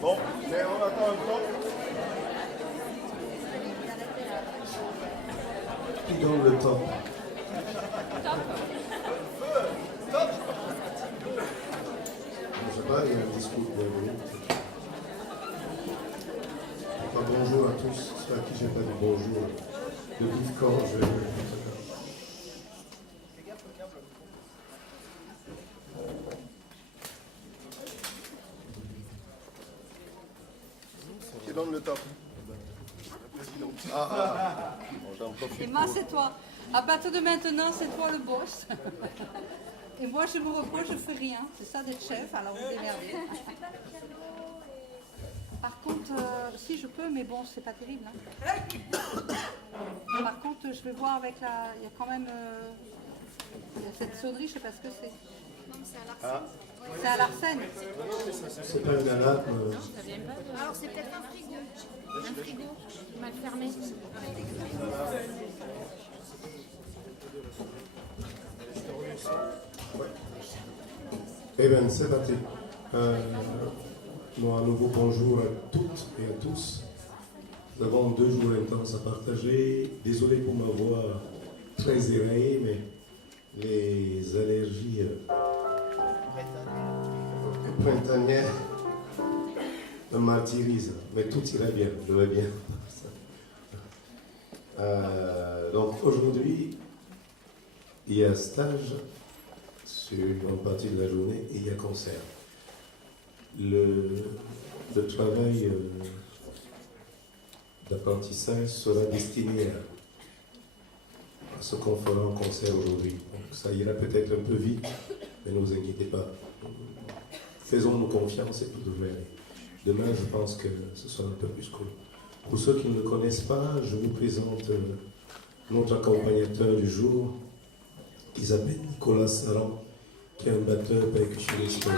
Bon, mais on attend un peu. Qui donne le temps? Je sais pas, il y a un discours de pas bonjour à tous, ceux à qui j'ai pas dit bonjour. De vive corps, je vais Qui donne le temps? Bon, j'en profite. Et moi, c'est toi. À partir de maintenant, c'est toi le boss. Et moi, je me repose, je fais rien. C'est ça d'être chef, alors vous démerdez. Par contre, si je peux, mais bon, c'est pas terrible. Hein. Par contre, je vais voir avec la... Il y a quand même... il y a cette sonnerie, je sais pas ce que c'est. Non, c'est à Larsen. C'est à Larsen. C'est pas une alarme. Alors, c'est peut-être un frigo. Un frigo mal fermé. Eh bien, c'est parti. Un nouveau bonjour à toutes et à tous. Nous avons 2 jours intenses à partager. Désolé pour ma voix très éraillée, mais les allergies printanières me martyrisent. Mais tout ira bien, je vais bien. Donc aujourd'hui, il y a stage sur une grande partie de la journée et il y a concert. Le travail d'apprentissage sera destiné à ce qu'on fera en concert aujourd'hui. Donc ça ira peut-être un peu vite, mais ne vous inquiétez pas. Faisons-nous confiance et tout devrait aller. Demain, je pense que ce sera un peu plus cool. Pour ceux qui ne le connaissent pas, je vous présente notre accompagnateur du jour, qui s'appelle Nicolas Saran, qui est un batteur percussionniste.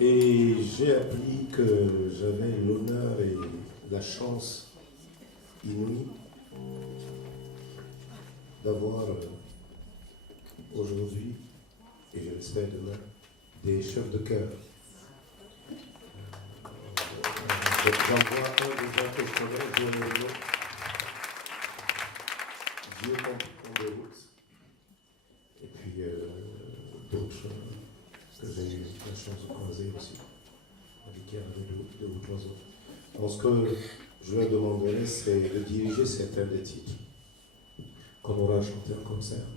Et j'ai appris que j'avais l'honneur et la chance inouïe d'avoir aujourd'hui, et je l'espère demain, des chefs de chœur. J'en vois un déjà que je connais, Dieu Merlot. Dieu compte de route. Et puis d'autres que j'ai eu la chance de croiser aussi, avec qui avaient de route l'oiseau. Donc ce que je leur demanderai, c'est de diriger certains des titres qu'on aura chanté en concert.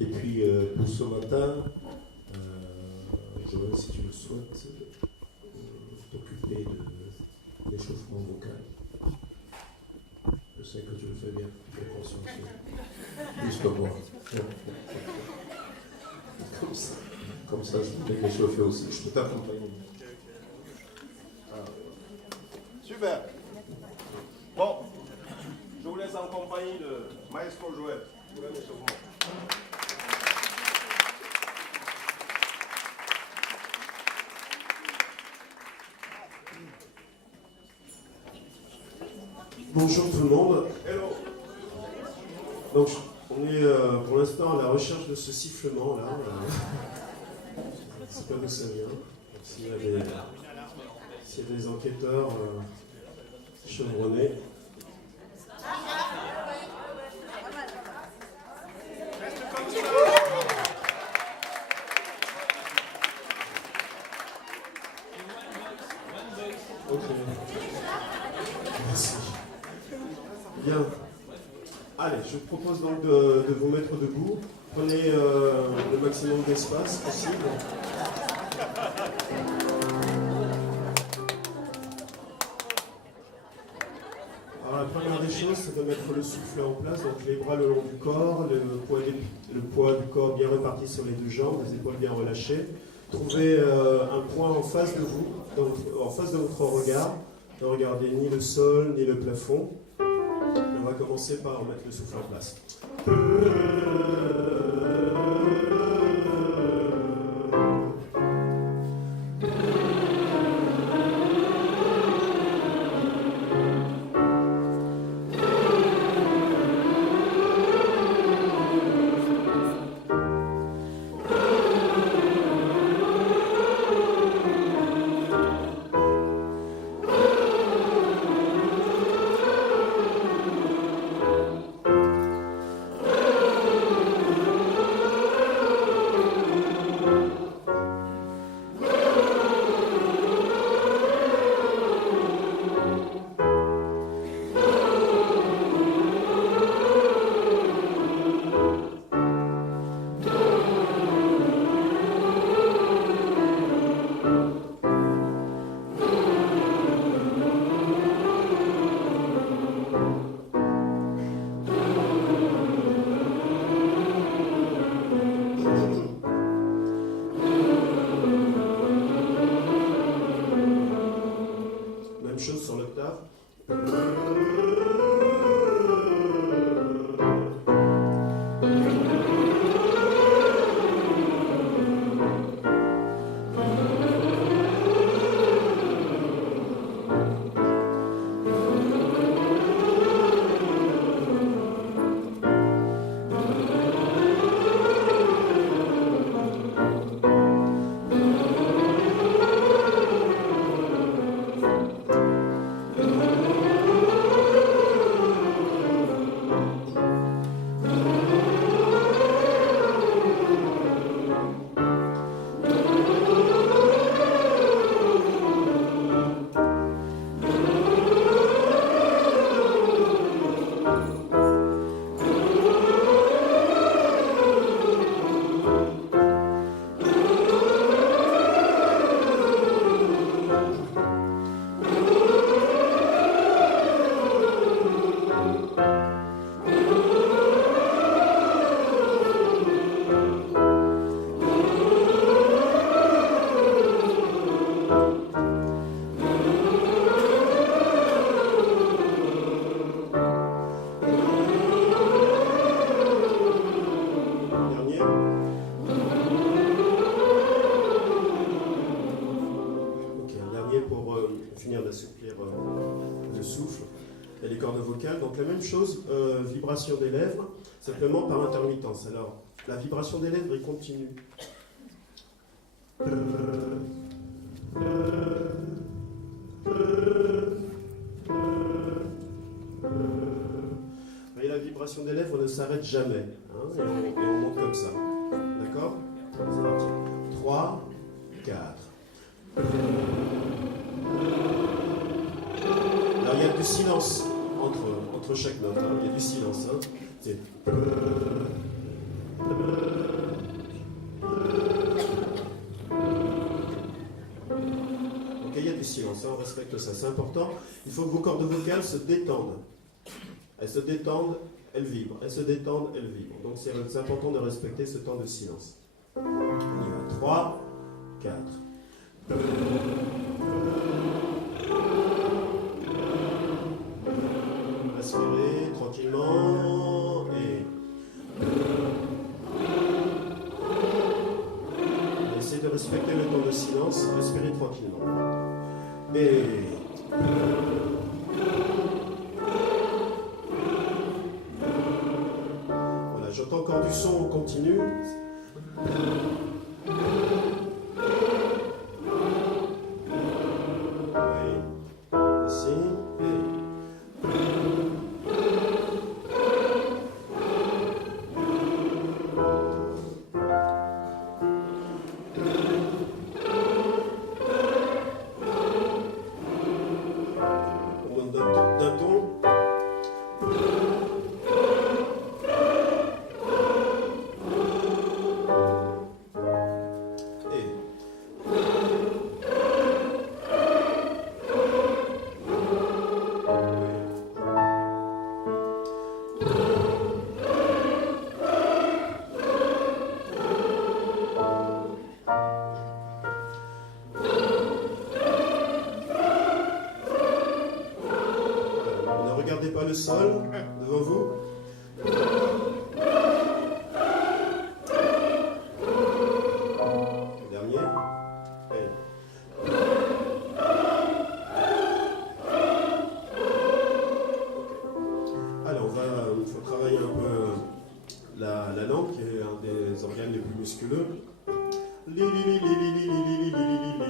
Et puis pour ce matin, je voudrais, si tu le souhaites, t'occuper de l'échauffement vocal. Je sais que tu le fais bien, tu es consciencieux. Plus que moi. Comme ça, je peux m'échauffer aussi. Je peux t'accompagner. Super. Bon, je vous laisse en compagnie de Maestro Joël pour un échauffement. Bonjour tout le monde. Hello. Donc, on est pour l'instant à la recherche de ce sifflement là. J'espère que ça vient. C'est des enquêteurs chevronnés. Ok. Merci. Bien. Allez, je vous propose donc de vous mettre debout. Prenez le maximum d'espace possible. Alors la première des choses, c'est de mettre le souffle en place, donc les bras le long du corps, le poids du corps bien réparti sur les deux jambes, les épaules bien relâchées. Trouvez un point en face de vous, en face de votre regard. Ne regardez ni le sol, ni le plafond. On va commencer par mettre le souffle en place. Chose sur l'octave. Donc la même chose, vibration des lèvres, simplement par intermittence. Alors, la vibration des lèvres est continue. Et la vibration des lèvres ne s'arrête jamais. Hein, et on monte comme ça. D'accord ? C'est parti. 3, 4. Alors il y a du silence entre chaque note. Hein. Il y a du silence. Hein. C'est... Ok, il y a du silence. Hein. On respecte ça. C'est important. Il faut que vos cordes vocales se détendent. Elles se détendent, elles vibrent. Elles se détendent, elles vibrent. Donc c'est important de respecter ce temps de silence. On y va. 3, 4. Respirez tranquillement et essayez de respecter le temps de silence. Respirez tranquillement. Et voilà, j'entends encore du son continu. pas le sol devant vous. Le dernier. Allez. Alors, il faut travailler un peu la langue, qui est un des organes les plus musculeux. Li, li, li, li, li, li, li, li, li, li, li, li, li,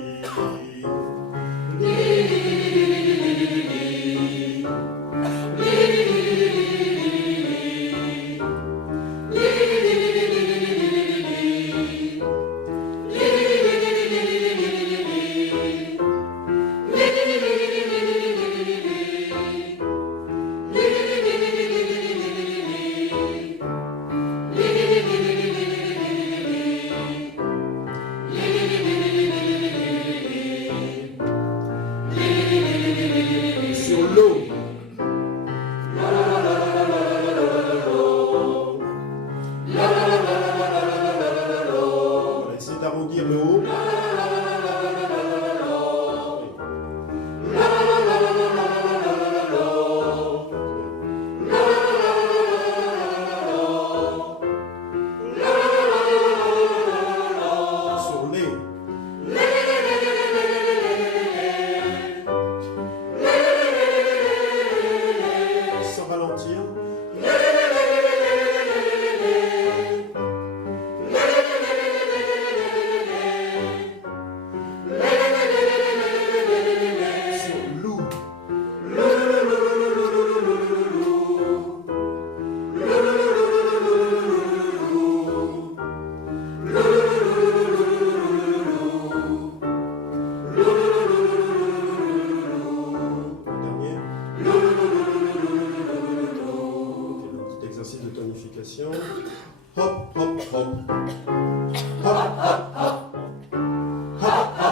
li, sur l'eau. Voilà, essayez d'arrondir le haut. Sur les. Sans ralentir. Sur loup. Dernier. Ok, un petit exercice de tonification. Hop, hop, hop. Hop, hop, hop. Hop, hop, hop.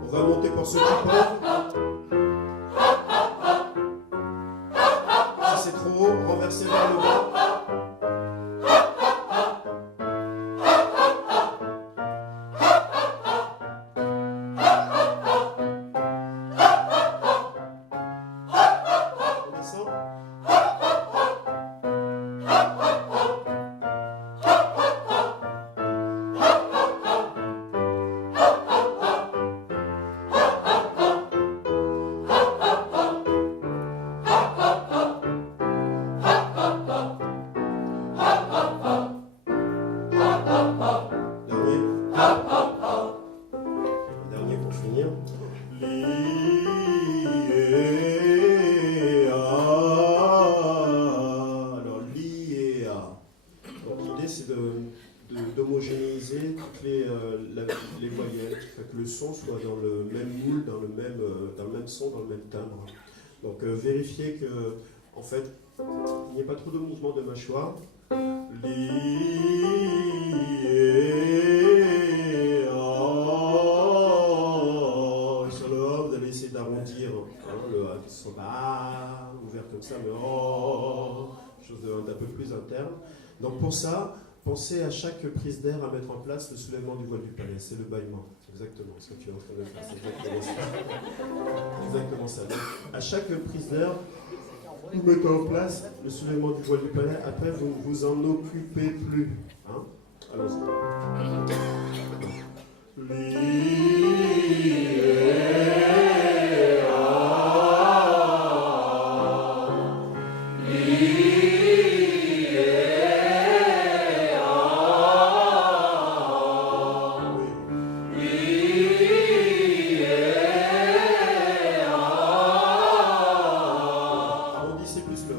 On va monter pour ceux qui peuvent. Si c'est trop haut, renversez vers le bas. On descend. Dernier. Dernier pour finir. Alors, l'IEA. Donc, l'idée, c'est d'homogénéiser toutes les voyelles, que le son soit dans le même moule, dans le même son, dans le même timbre. Donc, vérifiez que, en fait, il n'y ait pas trop de mouvement de mâchoire. Sur le A, vous allez essayer d'arrondir le A qui soit ouvert comme ça, mais chose d'un peu plus interne. Donc pour ça, pensez à chaque prise d'air à mettre en place le soulèvement du voile du palais, c'est le bâillement. Exactement ce que tu es en train de faire, c'est exactement ça. Exactement ça. Donc, à chaque prise d'air, vous mettez en place le soulèvement du voile du palais. Après, vous ne vous en occupez plus. Hein? Allons-y. Arrondissez plus le A.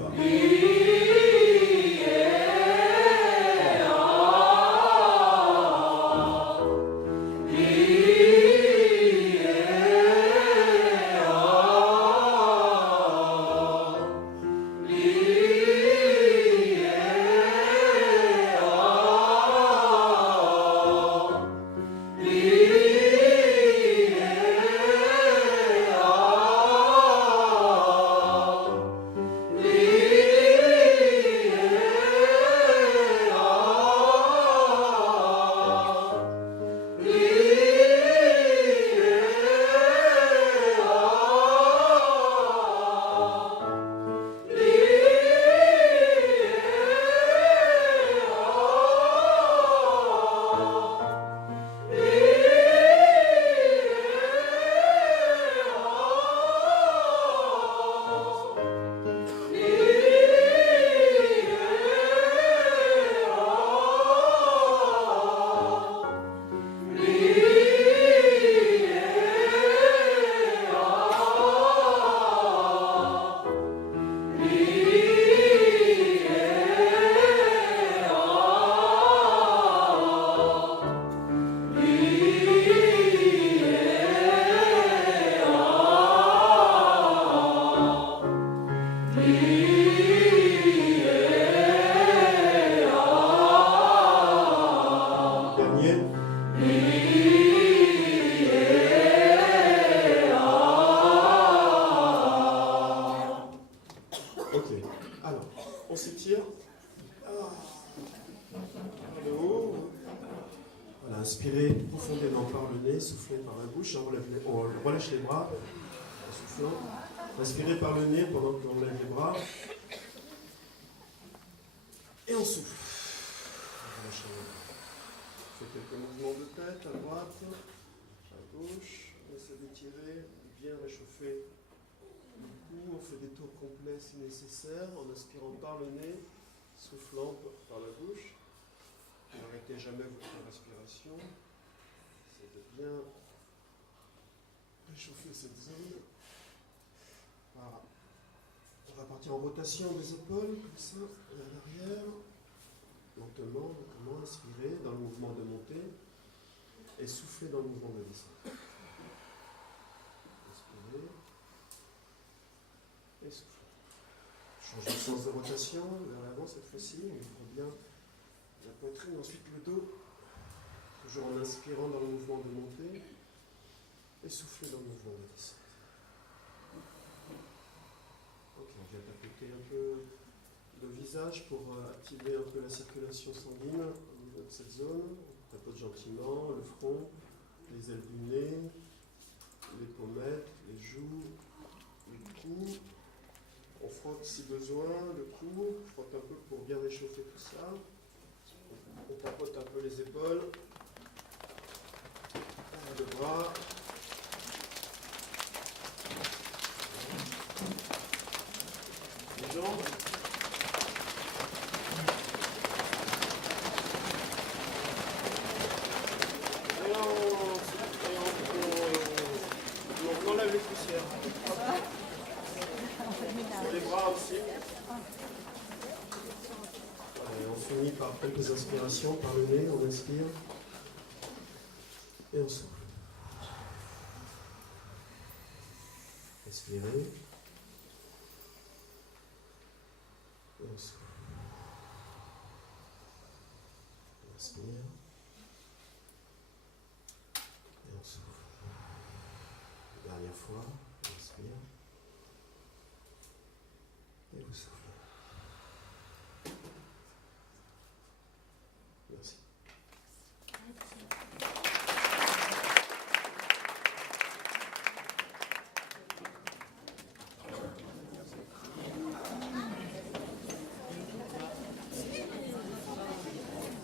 soufflez par la bouche, on relâche les bras en soufflant. Inspirez par le nez pendant qu'on lève les bras. Et on souffle. On relâche les bras. On fait quelques mouvements de tête à droite, à gauche. On essaie d'étirer, bien réchauffer le cou. On fait des tours complets si nécessaire, en inspirant par le nez, soufflant par la bouche. N'arrêtez jamais votre respiration. Essayez de bien réchauffer cette zone. Voilà. On va partir en rotation des épaules, comme ça, vers l'arrière. Lentement, inspirez dans le mouvement de montée et soufflez dans le mouvement de descente. Inspirez et soufflez. Changez de sens de rotation vers l'avant cette fois-ci. On ouvre bien la poitrine, ensuite le dos. Toujours en inspirant dans le mouvement de montée et soufflez dans le mouvement de descente. Ok, on vient tapoter un peu le visage pour activer un peu la circulation sanguine au niveau de cette zone. On tapote gentiment le front, les ailes du nez, les pommettes, les joues, le cou. On frotte si besoin le cou, on frotte un peu pour bien réchauffer tout ça. On tapote un peu les épaules, le bras. Les jambes. On enlève les poussières. Les bras aussi. Allez, on finit par quelques inspirations par le nez. On inspire et on souffle. Inspirez et on souffle. On inspire et on souffle. Dernière fois, on inspire et vous soufflez. Merci.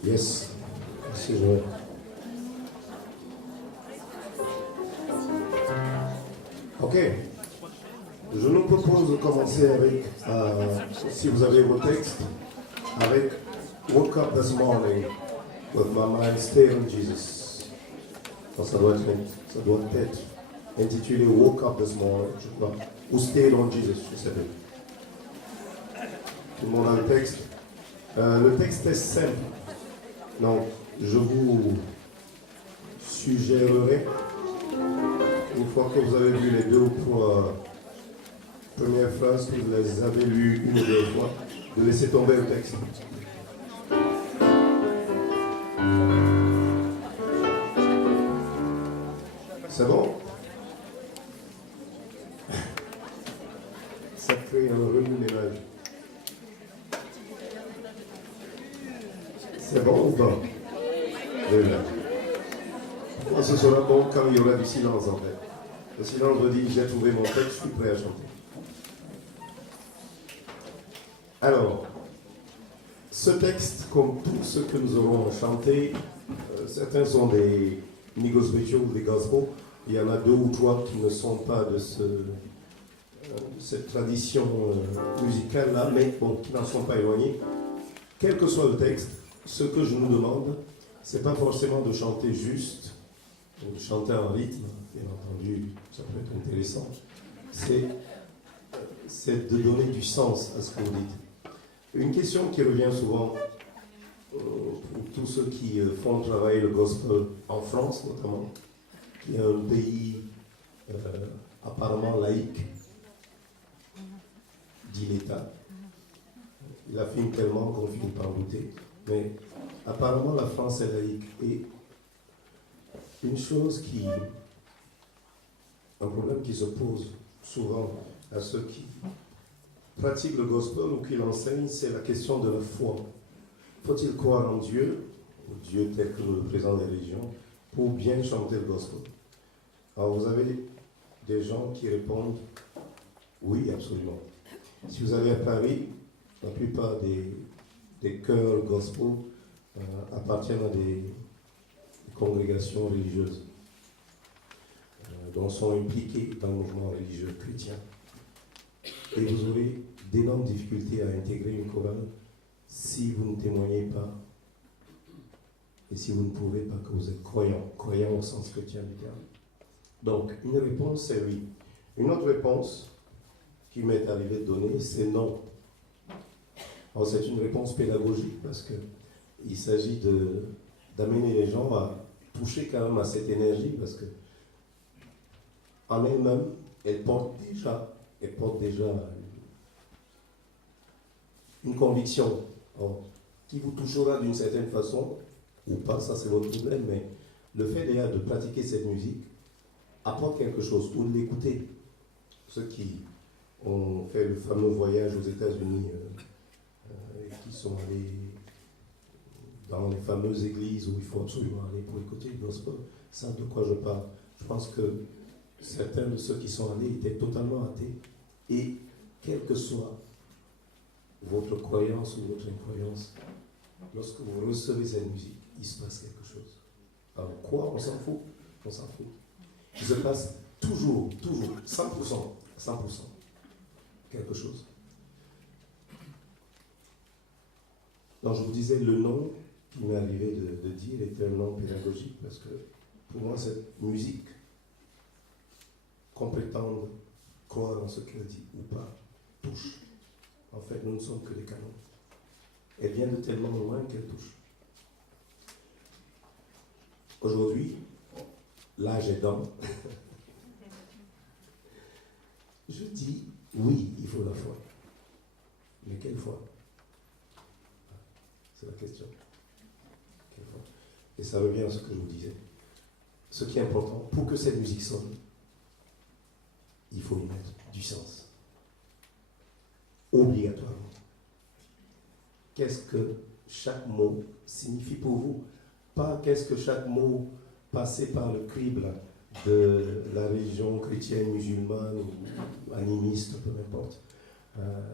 Yes, c'est vrai. Ok. Je nous propose de commencer avec, si vous avez vos textes, avec Woke Up This Morning with my mind stayed on Jesus. Donc, ça doit être intitulé Woke Up This Morning, je crois, ou Stayed on Jesus, je sais pas. Tout le monde a le texte. Le texte est simple. Donc, je vous suggérerais, une fois que vous avez lu les deux ou trois premières phrases, que vous les avez lues une ou deux fois, de laisser tomber le texte. C'est bon? Ça crée un remue-ménage. C'est bon ou pas? Déjà. Moi, ce sera bon quand il y aura du silence en fait. Le silence me dit j'ai trouvé mon texte, je suis prêt à chanter. Alors, ce texte, comme tout ce que nous aurons chanté, certains sont des nigo-spirituals ou des gospels. Il y en a deux ou trois qui ne sont pas de cette tradition musicale-là, mais bon, qui n'en sont pas éloignés. Quel que soit le texte, ce que je nous demande, c'est pas forcément de chanter juste, ou de chanter en rythme, bien entendu, ça peut être intéressant. C'est de donner du sens à ce que vous dites. Une question qui revient souvent pour tous ceux qui font travailler le gospel en France, notamment, qui est un pays apparemment laïque, dit l'État. Il affirme tellement qu'on finit par douter. Mais apparemment, la France est laïque. Et une chose un problème qui se pose souvent à ceux qui pratiquent le gospel ou qui l'enseignent, c'est la question de la foi. Faut-il croire en Dieu, ou Dieu tel que nous le présentent les religions, pour bien chanter le gospel? Alors vous avez des gens qui répondent oui, absolument. Si vous allez à Paris, la plupart des chœurs gospel appartiennent à des congrégations religieuses, dont sont impliqués dans le mouvement religieux chrétien. Et vous aurez d'énormes difficultés à intégrer une chorale si vous ne témoignez pas et si vous ne prouvez pas que vous êtes croyant au sens chrétien du terme. Donc, une réponse, c'est oui. Une autre réponse qui m'est arrivé de donner, c'est non. Alors, c'est une réponse pédagogique parce qu'il s'agit d'amener les gens à toucher quand même à cette énergie parce que en elle-même, elle porte déjà une conviction. Alors, qui vous touchera d'une certaine façon ou pas, ça c'est votre problème, mais le fait déjà de pratiquer cette musique apporte quelque chose, ou de l'écouter. Ceux qui ont fait le fameux voyage aux États-Unis, qui sont allés dans les fameuses églises où il faut absolument aller pour écouter le gospel, savent de quoi je parle. Je pense que certains de ceux qui sont allés étaient totalement athées, et quelle que soit votre croyance ou votre incroyance, lorsque vous recevez cette musique, il se passe quelque chose. Alors quoi? On s'en fout. On s'en fout. Il se passe toujours, 100%, quelque chose. Donc je vous disais, le nom qui m'est arrivé de dire était un nom pédagogique parce que pour moi cette musique, qu'on prétende croire en ce qu'elle dit ou pas, touche. En fait, nous ne sommes que des canons. Elle vient de tellement loin qu'elle touche. Aujourd'hui, l'âge aidant, je dis oui, il faut la foi. Mais quelle foi? C'est la question. Quelle foi? Et ça revient à ce que je vous disais. Ce qui est important, pour que cette musique sonne, il faut y mettre du sens. Obligatoirement. Qu'est-ce que chaque mot signifie pour vous? Pas qu'est-ce que chaque mot passé par le crible de la religion chrétienne, musulmane ou animiste, peu importe,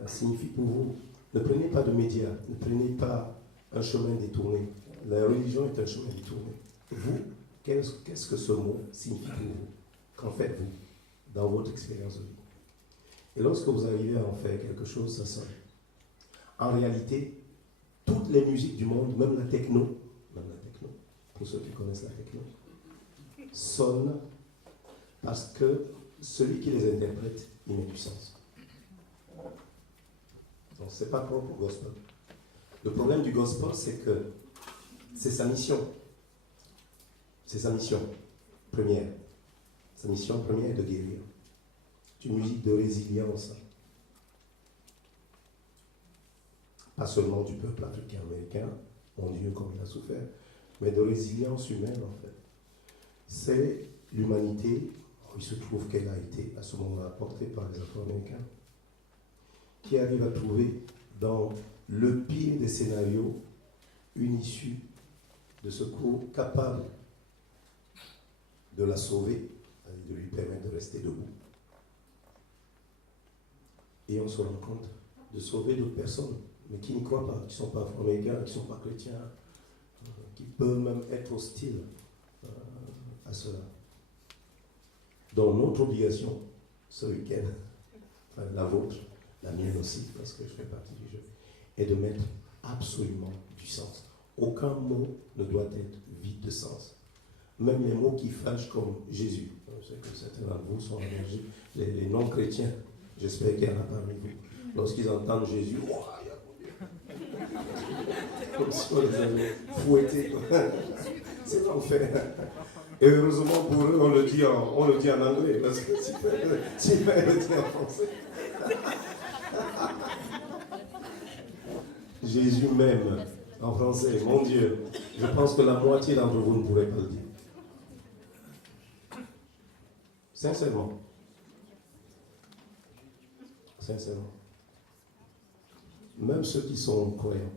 signifie pour vous. Ne prenez pas de médias, ne prenez pas un chemin détourné. La religion est un chemin détourné. Vous, qu'est-ce que ce mot signifie pour vous? Qu'en faites-vous dans votre expérience de vie? Et lorsque vous arrivez à en faire quelque chose, ça sonne. En réalité, toutes les musiques du monde, même la techno, pour ceux qui connaissent la techno, sonnent parce que celui qui les interprète, il met du sens. Donc c'est pas propre au gospel. Le problème du gospel, c'est que c'est sa mission. C'est sa mission première. Sa mission première est de guérir. C'est une musique de résilience. Pas seulement du peuple africain-américain, mon Dieu, comme il a souffert, mais de résilience humaine, en fait. C'est l'humanité, il se trouve qu'elle a été à ce moment-là portée par les Afro-Américains, qui arrive à trouver dans le pire des scénarios une issue de secours capable de la sauver, de lui permettre de rester debout. Et on se rend compte de sauver d'autres personnes, mais qui n'y croient pas, qui ne sont pas afro-américains, qui ne sont pas chrétiens, qui peuvent même être hostiles à cela. Donc notre obligation, ce week-end, la vôtre, la mienne aussi, parce que je fais partie du jeu, est de mettre absolument du sens. Aucun mot ne doit être vide de sens. Même les mots qui fâchent comme Jésus. Je sais que certains d'entre vous sont allergiques. Les non-chrétiens, j'espère qu'il y en a parmi vous. Lorsqu'ils entendent Jésus, comme si on les avait fouettés. C'est l'enfer. Et heureusement pour eux, on le dit en anglais, parce que si elle le dit en français. Jésus m'aime en français, mon Dieu. Je pense que la moitié d'entre vous ne pourrait pas le dire. Sincèrement. Sincèrement. Même ceux qui sont croyants.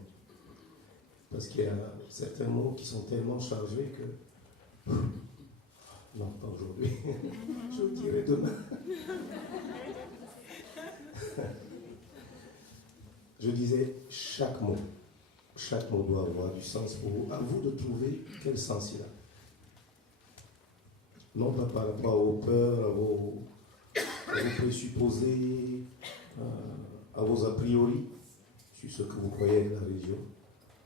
Parce qu'il y a certains mots qui sont tellement chargés que Non, pas aujourd'hui. Je vous dirai demain. Je disais, chaque mot doit avoir du sens pour vous. À vous de trouver quel sens il a. Non pas par rapport aux peurs, à vos présupposés, à vos a priori, sur ce que vous croyez de la religion.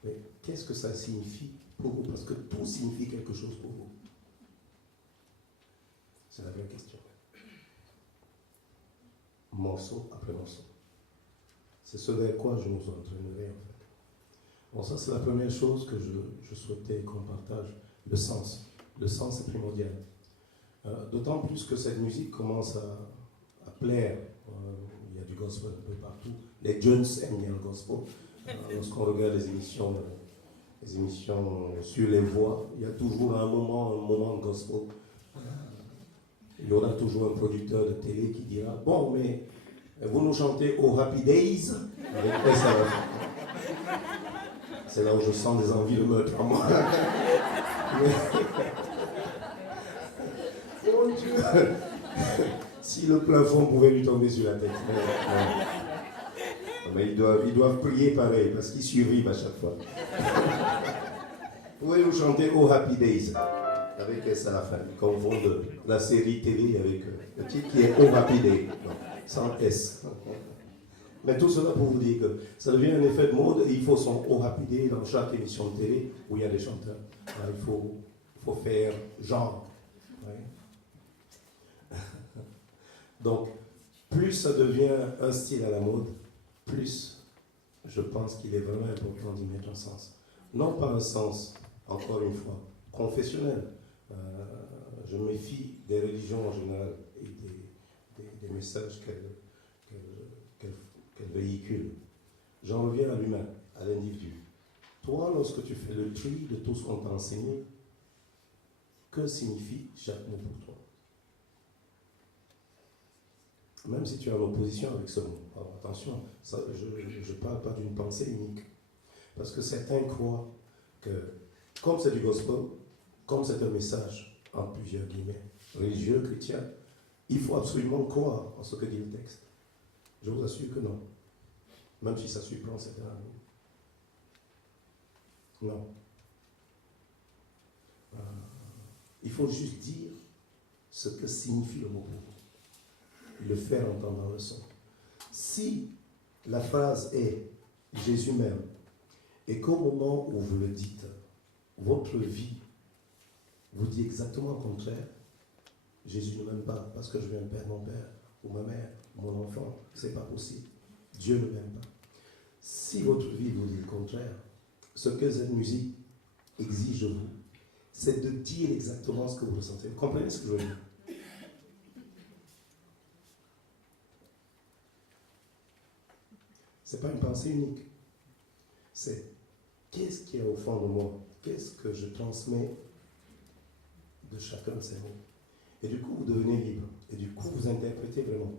Mais qu'est-ce que ça signifie pour vous? Parce que tout signifie quelque chose pour vous. C'est la vraie question. Morceau après morceau. C'est ce vers quoi je nous entraînerai en fait. Bon, ça c'est la première chose que je souhaitais qu'on partage, le sens. Le sens est primordial. D'autant plus que cette musique commence à plaire. Il y a du gospel un peu partout. Les jeunes aiment bien le gospel. Lorsqu'on regarde les émissions sur les voix, il y a toujours un moment de gospel. Il y aura toujours un producteur de télé qui dira « Bon, mais vous nous chantez au Happy Days ?» Avec ça, c'est là où je sens des envies de meurtre en moi. Mon Dieu! Si le plafond pouvait lui tomber sur la tête. Mais ils doivent prier pareil, parce qu'ils survivent à chaque fois. Vous pouvez nous chanter au Happy Days, avec S à la fin, comme fond de la série télé avec le titre qui est au Happy Day, sans S. Mais tout cela pour vous dire que ça devient un effet de mode et il faut son au Happy Day dans chaque émission de télé où il y a des chanteurs. Alors, il faut faire genre. Ouais. Donc, plus ça devient un style à la mode, plus je pense qu'il est vraiment important d'y mettre un sens. Non pas un sens, encore une fois, confessionnel. Je me méfie des religions en général et des messages qu'elles véhiculent. J'en reviens à l'humain, à l'individu. Toi, lorsque tu fais le tri de tout ce qu'on t'a enseigné, que signifie chaque mot pour toi? Même si tu es en opposition avec ce mot. Alors, attention, ça, je ne parle pas d'une pensée unique. Parce que certains croient que, comme c'est du gospel, comme c'est un message, en plusieurs guillemets, religieux, chrétien, il faut absolument croire en ce que dit le texte. Je vous assure que non. Même si ça surprend certains amis. Non. Il faut juste dire ce que signifie le mot pour vous. Le faire entendre dans le son. Si la phrase est « Jésus m'aime » et qu'au moment où vous le dites, votre vie vous dit exactement le contraire, Jésus ne m'aime pas parce que je viens de perdre mon père ou ma mère, mon enfant, c'est pas possible. Dieu ne m'aime pas. Si votre vie vous dit le contraire, ce que cette musique exige de vous, c'est de dire exactement ce que vous ressentez. Vous comprenez ce que je veux dire? Ce n'est pas une pensée unique. C'est qu'est-ce qu'il y a au fond de moi? Qu'est-ce que je transmets de chacun de ces mots? Et du coup, vous devenez libre. Et du coup, vous interprétez vraiment.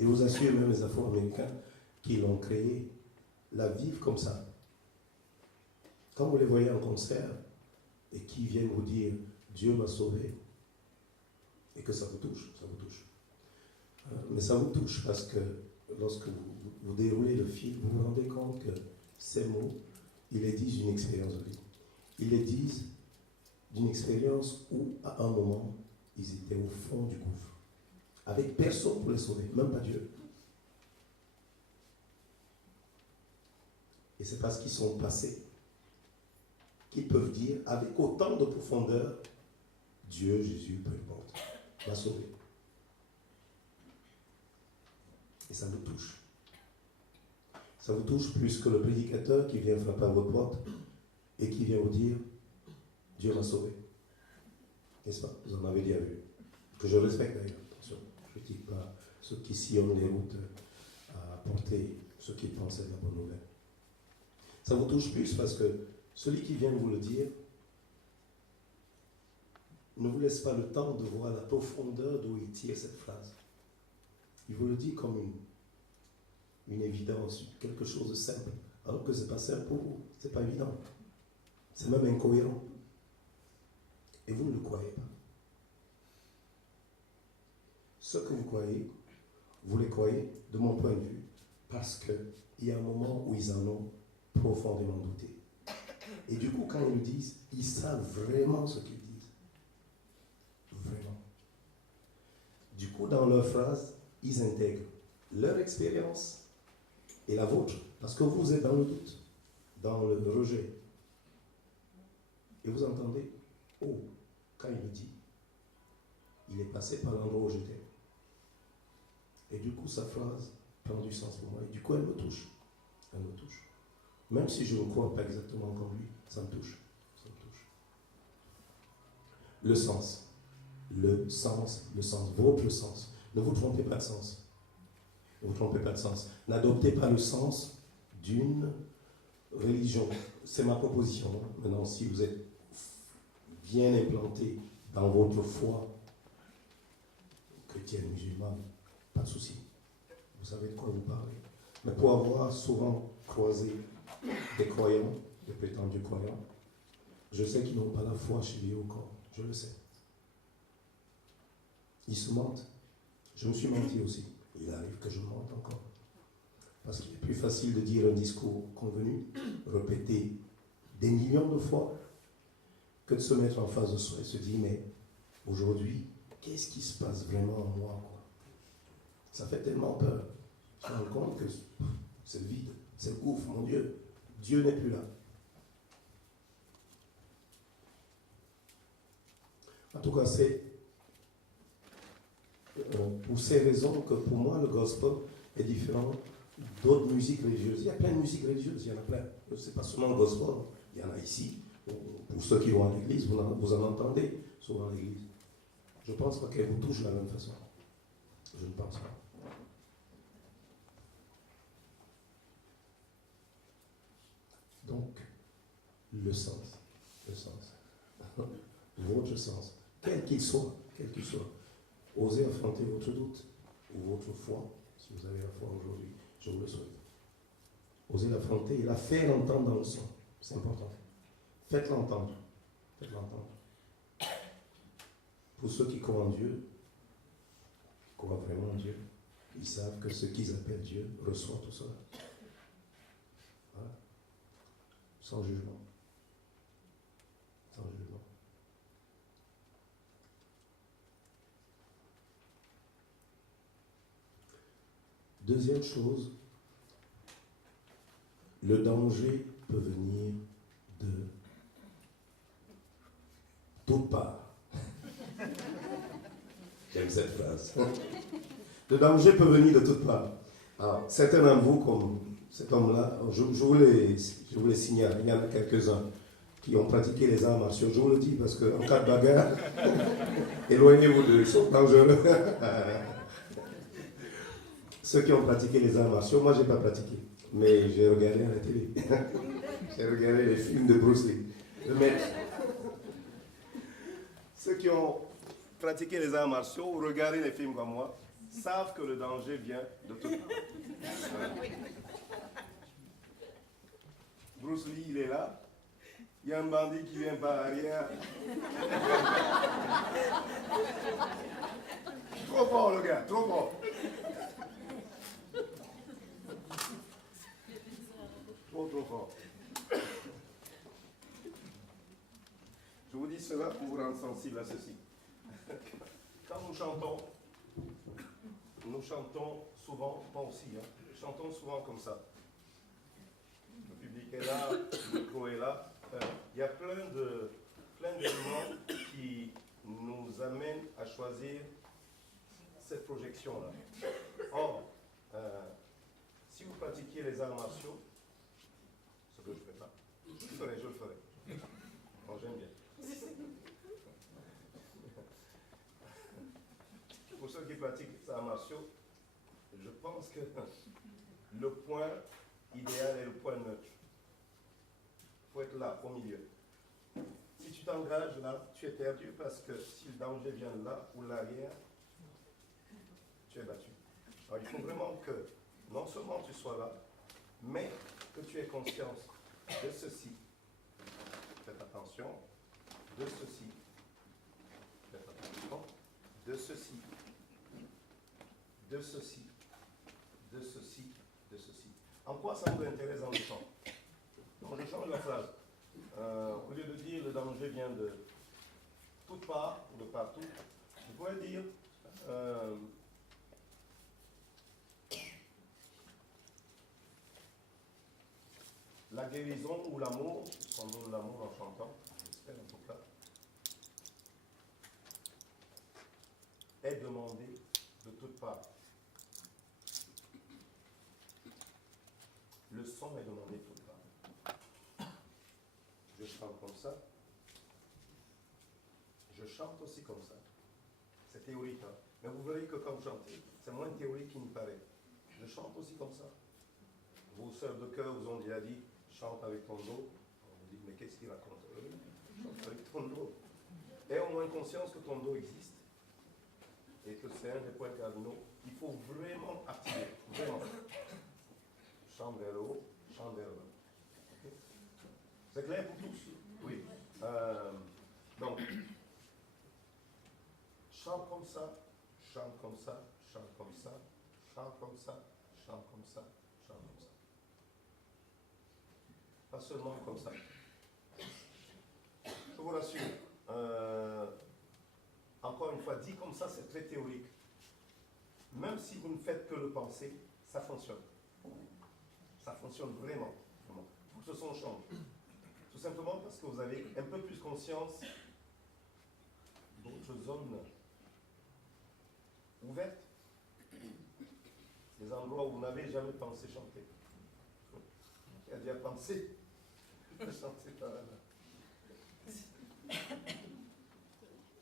Et vous assurez même les Afro-Américains qui l'ont créé, la vivent comme ça. Quand vous les voyez en concert et qui viennent vous dire « Dieu m'a sauvé » et que ça vous touche, ça vous touche. Mais ça vous touche parce que lorsque vous déroulez le fil, vous vous rendez compte que ces mots, ils les disent d'une expérience de vie. Ils les disent d'une expérience où, à un moment, ils étaient au fond du gouffre, avec personne pour les sauver, même pas Dieu. Et c'est parce qu'ils sont passés qu'ils peuvent dire, avec autant de profondeur, Dieu, Jésus, peu importe, m'a sauvé. Et ça vous touche. Ça vous touche plus que le prédicateur qui vient frapper à votre porte et qui vient vous dire, Dieu m'a sauvé. N'est-ce pas? Vous en avez déjà vu. Que je respecte d'ailleurs, attention. Je ne dis pas ceux qui sillonnent les routes à apporter ce qu'ils pensaient de la bonne nouvelle. Ça vous touche plus parce que celui qui vient vous le dire ne vous laisse pas le temps de voir la profondeur d'où il tire cette phrase. Il vous le dit comme une évidence, quelque chose de simple, alors que ce n'est pas simple pour vous, ce n'est pas évident. C'est même incohérent. Et vous ne le croyez pas. ce que vous les croyez, de mon point de vue, parce qu'il y a un moment où ils en ont profondément douté. Et du coup, quand ils le disent, ils savent vraiment ce qu'ils disent. Vraiment. Du coup, dans leur phrase, ils intègrent leur expérience et la vôtre, parce que vous êtes dans le doute, dans le rejet. Et vous entendez, oh, quand il le dit, il est passé par l'endroit où j'étais. Et du coup, sa phrase prend du sens pour moi. Et du coup, elle me touche. Elle me touche. Même si je ne crois pas exactement comme lui, ça me touche. Ça me touche. Le sens. Le sens, le sens, votre sens. Ne vous trompez pas de sens. Ne vous trompez pas de sens. N'adoptez pas le sens d'une religion. C'est ma proposition. Maintenant, si vous êtes bien implanté dans votre foi chrétienne, musulmane, pas de souci. Vous savez de quoi vous parlez. Mais pour avoir souvent croisé des croyants, des prétendus croyants, je sais qu'ils n'ont pas la foi chevillée au corps. Je le sais. Ils se mentent. Je me suis menti aussi. Il arrive que je mente encore. Parce qu'il est plus facile de dire un discours convenu, répété des millions de fois, que de se mettre en face de soi et se dire, mais aujourd'hui, qu'est-ce qui se passe vraiment en moi, quoi? Ça fait tellement peur. Je me rends compte que c'est le vide, c'est le gouffre, mon Dieu. Dieu n'est plus là. En tout cas, c'est pour ces raisons que pour moi, le gospel est différent d'autres musiques religieuses. Il y a plein de musiques religieuses, il y en a plein. C'est pas seulement le gospel, il y en a ici. Pour ceux qui vont à l'église, vous en entendez souvent à l'église. Je ne pense pas qu'elles vous touchent de la même façon. Je ne pense pas. Donc, le sens, votre sens, quel qu'il soit, osez affronter votre doute ou votre foi, si vous avez la foi aujourd'hui, je vous le souhaite. Osez l'affronter et la faire entendre dans le son, c'est important. Faites-la entendre. Pour ceux qui croient en Dieu, qui croient vraiment en Dieu, ils savent que ce qu'ils appellent Dieu reçoit tout cela. Voilà. Sans jugement. Sans jugement. Deuxième chose, le danger peut venir de toutes parts. J'aime cette phrase. Le danger peut venir de toutes parts. Alors, certains d'entre vous, comme cet homme-là, je voulais signaler, il y en a quelques-uns qui ont pratiqué les arts martiaux. Je vous le dis parce qu'en cas de bagarre, éloignez-vous d'eux, ils sont dangereux. Ceux qui ont pratiqué les arts martiaux, moi je n'ai pas pratiqué, mais j'ai regardé à la télé. J'ai regardé les films de Bruce Lee. Mais ceux qui ont pratiqué les arts martiaux ou regardé les films comme moi savent que le danger vient de tout part. Bruce Lee, il est là. Il y a un bandit qui vient par arrière. Trop fort, le gars, trop fort. Trop fort. Je vous dis cela pour vous rendre sensible à ceci. Quand nous chantons souvent, moi aussi, chantons souvent comme ça. Le public est là, le micro est là. Il y a plein d'éléments qui nous amènent à choisir cette projection-là. Or, si vous pratiquiez les arts martiaux, ce que je ne fais pas, je le ferai. Bon, j'aime bien. Pour ceux qui pratiquent les arts martiaux, je pense que le point idéal est le point neutre. Il faut être là, au milieu. Si tu t'engages là, tu es perdu parce que si le danger vient de là ou de l'arrière, tu es battu. Alors il faut vraiment que non seulement tu sois là, mais que tu aies conscience de ceci. Faites attention. De ceci. Faites attention. De ceci. de ceci, de ceci, de ceci. En quoi ça vous intéresse dans le chant? Donc je change la phrase. Au lieu de dire le danger vient de toutes parts ou de partout, je pourrais dire la guérison ou l'amour, puisqu'on donne l'amour en chantant, j'espère en tout cas, est demandé de toutes parts. Le son est demandé de toutes parts. Je chante comme ça. Je chante aussi comme ça. C'est théorique, hein? Mais vous verrez que quand vous chantez, c'est moins théorique qu'il ne paraît. Je chante aussi comme ça. Vos sœurs de cœur vous ont déjà dit, chante avec ton dos. On vous dit, mais qu'est-ce qu'il raconte? Chante avec ton dos. Aie au moins conscience que ton dos existe et que c'est un des points cardinaux. Il faut vraiment activer, vraiment. Chante vers le haut, chante vers le bas. Okay? C'est clair pour tous? Oui. Donc, chante comme ça, chante comme ça, chante comme ça, chante comme ça, chante comme ça, chante comme ça. Pas seulement comme ça. Je vous rassure, encore une fois, dit comme ça, c'est très théorique. Même si vous ne faites que le penser, ça fonctionne. Ça fonctionne vraiment. Vraiment. Il faut que ce son change. Tout simplement parce que vous avez un peu plus conscience d'autres zones ouvertes, des endroits où vous n'avez jamais pensé chanter. Qui a déjà pensé de chanter par là.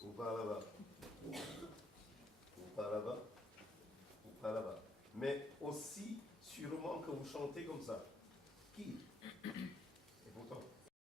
Ou par là-bas. Ou par là-bas. Ou par là-bas. Mais aussi, sûrement que vous chantez comme ça. Qui?